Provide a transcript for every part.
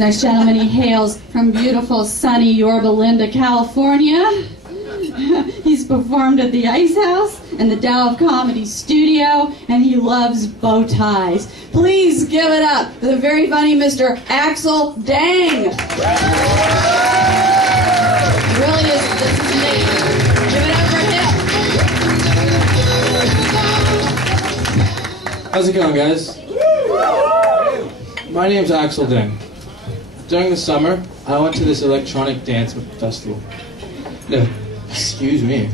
next gentleman, he hails from beautiful, sunny Yorba Linda, California. He's performed at the Ice House and the Dow of Comedy Studio, and he loves bow ties. Please give it up for the very funny Mr. Axel Dang. Really is. This is amazing. Give it up for him. How's it going, guys? My name's Axel Dang. During the summer, I went to this electronic dance festival. No, excuse me. I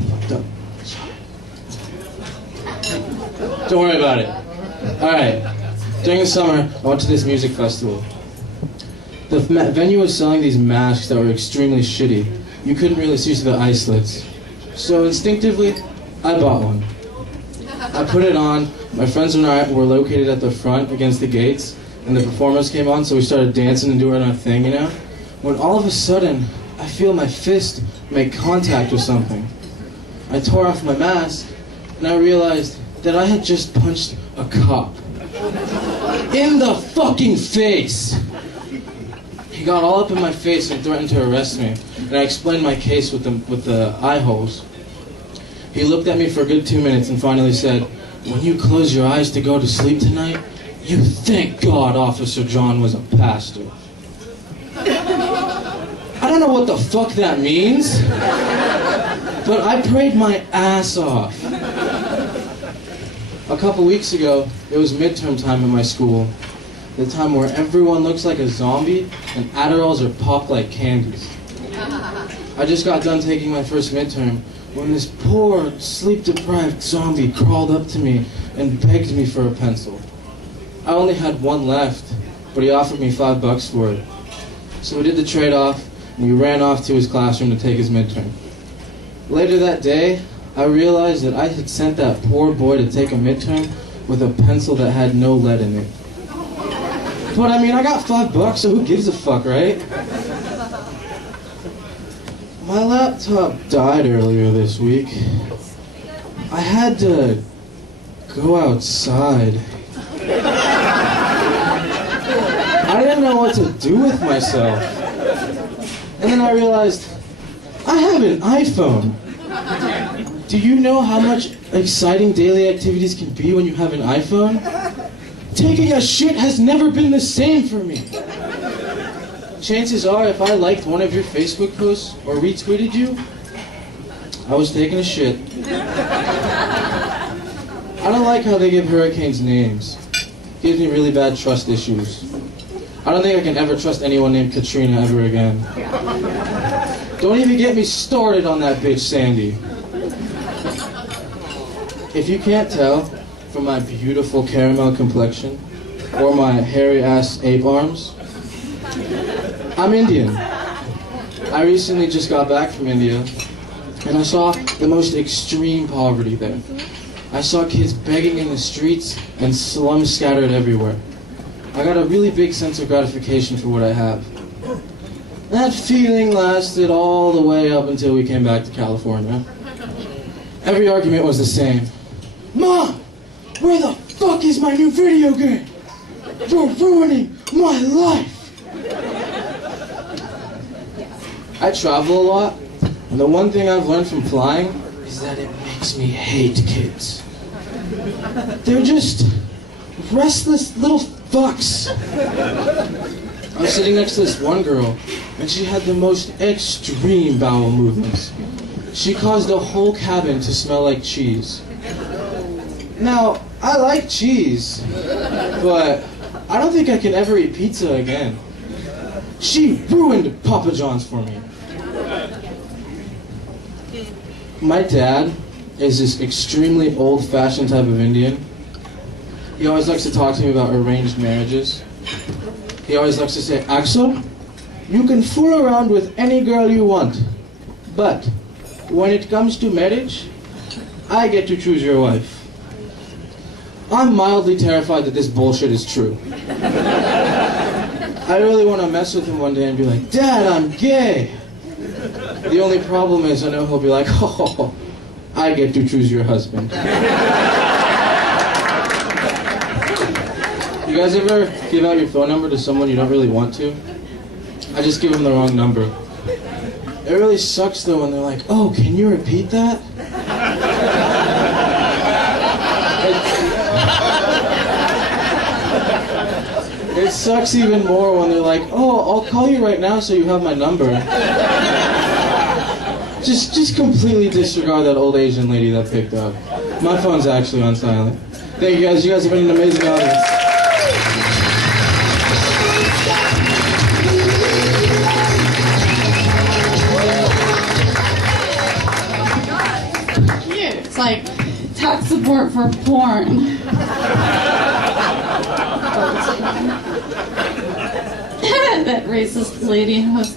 fucked up. Sorry. Don't worry about it. Alright. During the summer, I went to this music festival. The venue was selling these masks that were extremely shitty. You couldn't really see through the eye slits. So instinctively, I bought one. I put it on. My friends and I were located at the front against the gates, and the performers came on, so we started dancing and doing our thing, you know? When all of a sudden, I feel my fist make contact with something. I tore off my mask, and I realized that I had just punched a cop. In the fucking face! He got all up in my face and threatened to arrest me, and I explained my case with the eye holes. He looked at me for a good 2 minutes and finally said, "When you close your eyes to go to sleep tonight, you thank God Officer John was a pastor." I don't know what the fuck that means, but I prayed my ass off. A couple weeks ago, it was midterm time in my school. The time where everyone looks like a zombie and Adderalls are popped like candies. I just got done taking my first midterm when this poor, sleep-deprived zombie crawled up to me and begged me for a pencil. I only had one left, but he offered me $5 for it. So we did the trade-off, and we ran off to his classroom to take his midterm. Later that day, I realized that I had sent that poor boy to take a midterm with a pencil that had no lead in it. But I mean, I got $5, so who gives a fuck, right? My laptop died earlier this week. I had to go outside. I didn't know what to do with myself. And then I realized, I have an iPhone. Do you know how much exciting daily activities can be when you have an iPhone? Taking a shit has never been the same for me. Chances are, if I liked one of your Facebook posts or retweeted you, I was taking a shit. I don't like how they give hurricanes names. It gives me really bad trust issues. I don't think I can ever trust anyone named Katrina ever again. Don't even get me started on that bitch Sandy. If you can't tell from my beautiful caramel complexion or my hairy-ass ape arms, I'm Indian. I recently just got back from India, and I saw the most extreme poverty there. I saw kids begging in the streets and slums scattered everywhere. I got a really big sense of gratification for what I have. That feeling lasted all the way up until we came back to California. Every argument was the same. "Mom, where the fuck is my new video game? You're ruining my life." I travel a lot, and the one thing I've learned from flying is that it makes me hate kids. They're just restless little fucks. I was sitting next to this one girl, and she had the most extreme bowel movements. She caused the whole cabin to smell like cheese. Now, I like cheese, but I don't think I can ever eat pizza again. She ruined Papa John's for me. My dad is this extremely old-fashioned type of Indian. He always likes to talk to me about arranged marriages. He always likes to say, "Axel, you can fool around with any girl you want, but when it comes to marriage, I get to choose your wife." I'm mildly terrified that this bullshit is true. I really want to mess with him one day and be like, "Dad, I'm gay." The only problem is I know he'll be like, "Oh, I get to choose your husband." You You guys ever give out your phone number to someone you don't really want to? I just give them the wrong number. It really sucks though when they're like, "Oh, can you repeat that?" It sucks even more when they're like, "Oh, I'll call you right now so you have my number." Just completely disregard that old Asian lady that picked up. My phone's actually on silent. Thank you guys. You guys have been an amazing audience. Cute. It's like tech support for porn. That racist lady